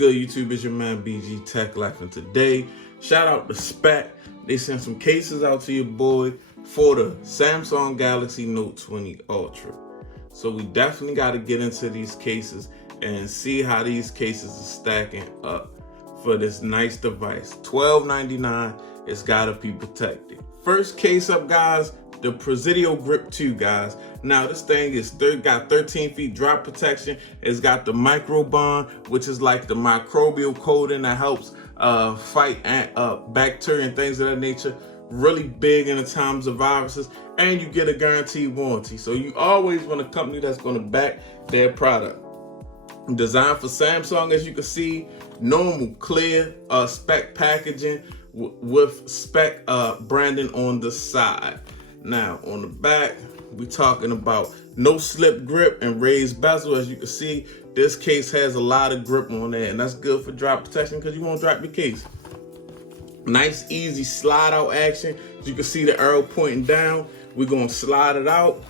good, YouTube? It's your man BG Tech Life, and today, shout out to Spec. They sent some cases out to your boy for the Samsung Galaxy Note 20 Ultra. So we definitely got to get into these cases and see how these cases are stacking up for this nice device. $12.99. It's got to be protected. First case up, guys, the Presidio Grip 2, guys. Now this thing is got 13 feet drop protection. It's got the micro bond, which is like the microbial coating that helps fight bacteria and things of that nature. Really big in the times of viruses, and you get a guaranteed warranty. So you always want a company that's going to back their product. Designed for Samsung, as you can see, normal clear Spec packaging with Spec branding on the side. Now on the back, we talking about no slip grip and raised bezel. As you can see, this case has a lot of grip on there, and that's good for drop protection because you won't drop your case. Nice, easy slide out action. As you can see the arrow pointing down, we're gonna slide it out.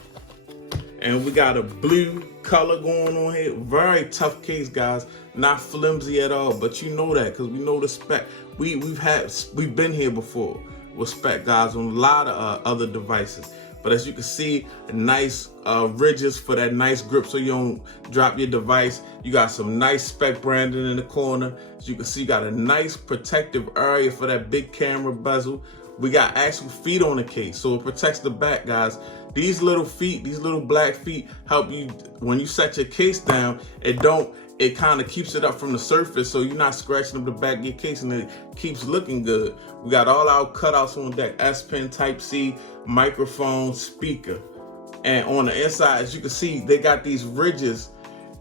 And we got a blue color going on here. Very tough case, guys. Not flimsy at all, but you know that because we know the Spec. We've been here before with Spec, guys, on a lot of other devices. But as you can see, nice ridges for that nice grip so you don't drop your device. You got some nice Spec branding in the corner. As you can see, you got a nice protective area for that big camera bezel. We got actual feet on the case, so it protects the back, guys. These little feet, these little black feet help you when you set your case down. It kind of keeps it up from the surface, so you're not scratching up the back of your case, and it keeps looking good. We got all our cutouts on deck: S Pen, Type C, microphone, speaker. And on the inside, as you can see, they got these ridges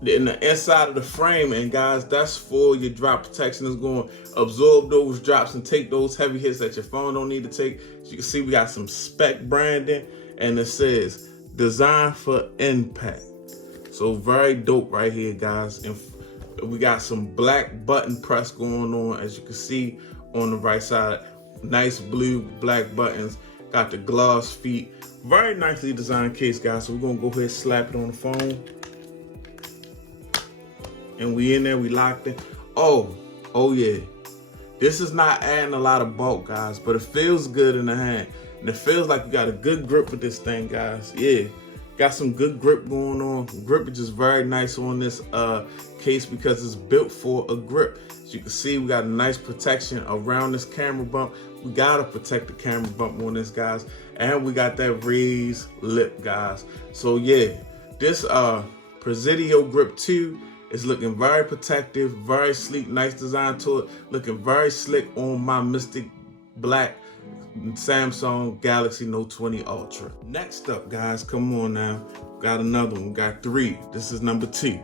in the inside of the frame, and guys, that's for your drop protection. It's going to absorb those drops and take those heavy hits that your phone don't need to take. As you can see, we got some Spec branding, and it says designed for impact. So very dope right here, guys. And we got some black button press going on, as you can see on the right side. Nice blue black buttons. Got the gloss feet. Very nicely designed case, guys. So we're gonna go ahead and slap it on the phone. And we in there, we locked it. Oh yeah. This is not adding a lot of bulk, guys, but it feels good in the hand. And it feels like you got a good grip with this thing, guys. Yeah. Got some good grip going on. Grip is just very nice on this case because it's built for a grip. As you can see, we got a nice protection around this camera bump. We gotta protect the camera bump on this, guys. And we got that raised lip, guys. So yeah, this Presidio Grip 2 is looking very protective, very sleek, nice design to it. Looking very slick on my Mystic Black Samsung Galaxy Note 20 Ultra. Next up, guys, come on now. Got another one, got 3. This is number 2.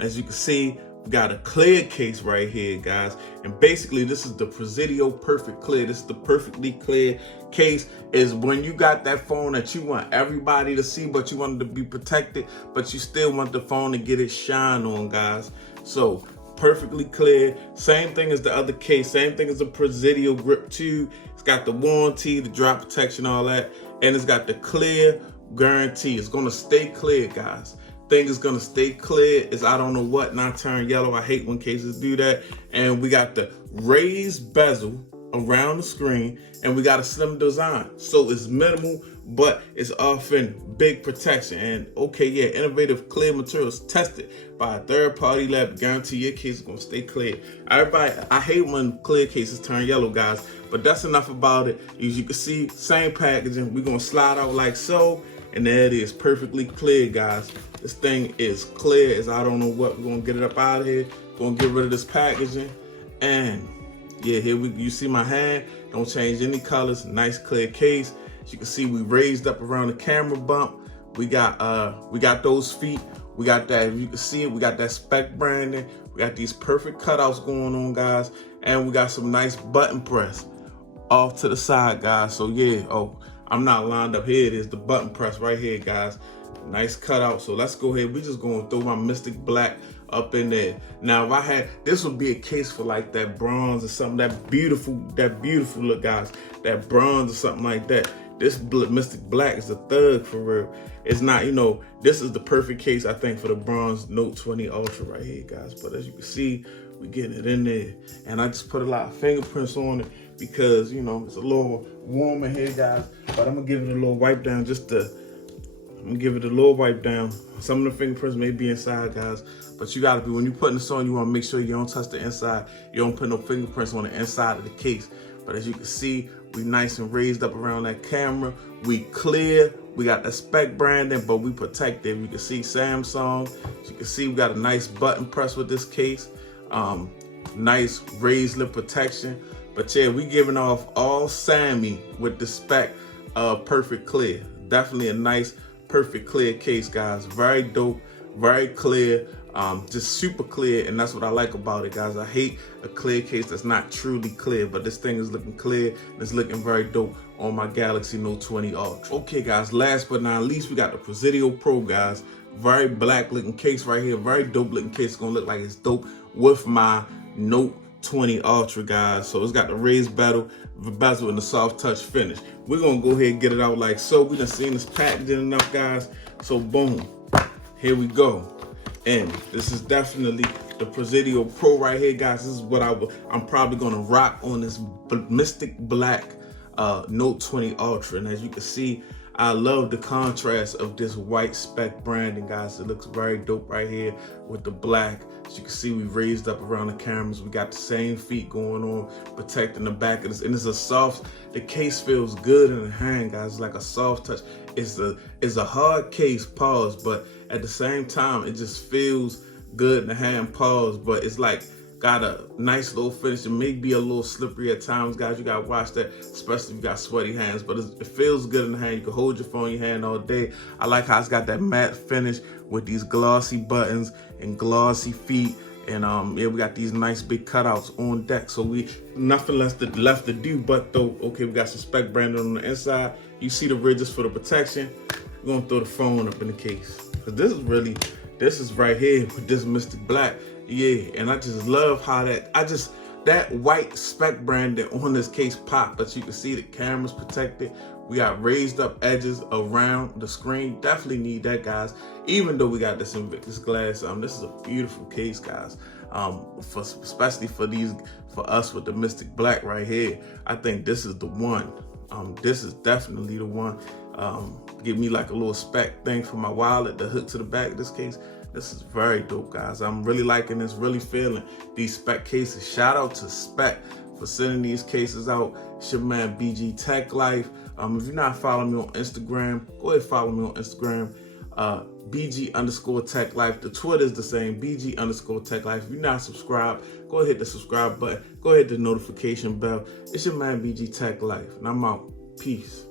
As you can see, we got a clear case right here, guys. And basically, this is the Presidio Perfect Clear. This is the perfectly clear case. Is when you got that phone that you want everybody to see, but you want it to be protected, but you still want the phone to get its shine on, guys. So perfectly clear. Same thing as the other case. Same thing as the Presidio Grip 2. It's got the warranty, the drop protection, all that. And it's got the clear guarantee. It's going to stay clear, guys. Thing is going to stay clear. It's I don't know what, not turn yellow. I hate when cases do that. And we got the raised bezel around the screen, and we got a slim design. So it's minimal, but it's often big protection. And okay, yeah, innovative clear materials tested by a third-party lab. Guarantee your case is gonna stay clear. Everybody, I hate when clear cases turn yellow, guys, but that's enough about it. As you can see, same packaging. We're gonna slide out like so, and there it is, perfectly clear, guys. This thing is clear as I don't know what. We're gonna get it up out of here. Gonna get rid of this packaging, and yeah, here you see my hand. Don't change any colors. Nice clear case. As you can see, we raised up around the camera bump. We got those feet. We got that. If you can see it, we got that Spec branding. We got these perfect cutouts going on, guys, and we got some nice button press off to the side, guys. So yeah. Oh, I'm not lined up. Here it is, the button press right here, guys. Nice cutout. So let's go ahead. We just gonna throw my Mystic Black up in there. Now, if I had, this would be a case for like that bronze or something, that beautiful look, guys, that bronze or something like that. This Mystic Black is a thug for real. It's not, you know, this is the perfect case, I think, for the bronze Note 20 Ultra right here, guys. But as you can see, We getting it in there. And I just put a lot of fingerprints on it because, you know, it's a little warm in here, guys. But I'm gonna give it a little wipe down Some of the fingerprints may be inside, guys, but you gotta be, when you're putting this on, you wanna make sure you don't touch the inside. You don't put no fingerprints on the inside of the case. But as you can see, we nice and raised up around that camera. We clear. We got the Spec branding, but we protected. You can see Samsung. As you can see, we got a nice button press with this case. Nice raised lip protection. But yeah, we giving off all Sammy with the Spec perfect clear. Definitely a nice perfect clear case, guys. Very dope, very clear. Just super clear, and that's what I like about it, guys. I hate a clear case that's not truly clear, but this thing is looking clear and it's looking very dope on my Galaxy Note 20 Ultra. Okay, guys, last but not least, we got the Presidio Pro, guys. Very black looking case right here, very dope looking case. It's gonna look like it's dope with my Note 20 Ultra, guys. So it's got the raised bezel and the soft touch finish. We're gonna go ahead and get it out like so. We done seen this packaging enough, guys. So boom, here we go. And this is definitely the Presidio Pro right here, guys. This is what I'm probably gonna rock on this Mystic Black Note 20 Ultra. And as you can see, I love the contrast of this white Spec branding, guys. It looks very dope right here with the black. As you can see, we raised up around the cameras. We got the same feet going on, protecting the back of this. And it's a soft, the case feels good in the hand, guys. It's like a soft touch. It's a hard case, pause, but at the same time, it just feels good in the hand, pause, but it's like got a nice little finish. It may be a little slippery at times, guys. You gotta watch that, especially if you got sweaty hands, but it feels good in the hand. You can hold your phone in your hand all day. I like how it's got that matte finish with these glossy buttons and glossy feet. And yeah, we got these nice big cutouts on deck. So we nothing left to do but though, okay, we got some Spec branding on the inside. You see the ridges for the protection. We're gonna throw the phone up in the case. Cause this is right here with this Mystic Black. Yeah, and I just love how that white Spec branding on this case pop, but you can see the camera's protected. We got raised up edges around the screen. Definitely need that, guys. Even though we got this Invictus glass, this is a beautiful case, guys. Especially for us with the Mystic Black right here. I think this is the one. This is definitely the one. Give me like a little Spec thing for my wallet, the hook to the back of this case. This is very dope, guys. I'm really liking this, really feeling these Spec cases. Shout out to Spec for sending these cases out. It's your man BG Tech Life. If you're not following me on Instagram, go ahead and follow me on Instagram. BG_Tech Life. The Twitter is the same, BG_Tech Life. If you're not subscribed, go ahead hit the subscribe button. Go ahead hit the notification bell. It's your man BG Tech Life, and I'm out. Peace.